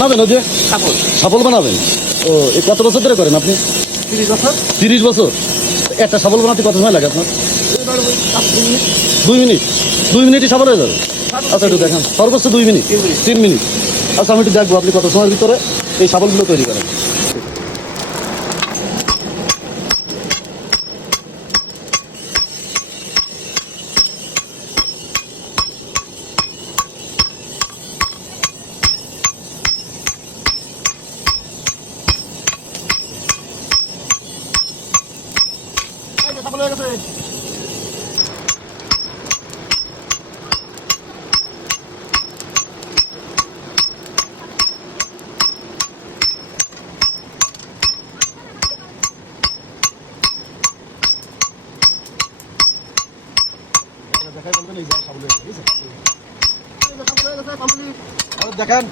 বানাবেন ওই যে? সাফল বানাবেন? ও এই কত বছর ধরে করেন আপনি? তিরিশ বছর। তিরিশ বছর? একটা সাফল বানাতে কত সময় লাগে আপনার? দুই মিনিট। দুই মিনিটই সাফল হয়ে যাবে? আচ্ছা একটু দেখান। সর্বোচ্চ দুই মিনিট। তিন মিনিট। তিন মিনিট। আচ্ছা আমি একটু দেখব আপনি কত সময়ের ভিতরে এই সাফলগুলো তৈরি করেন। দেখেন।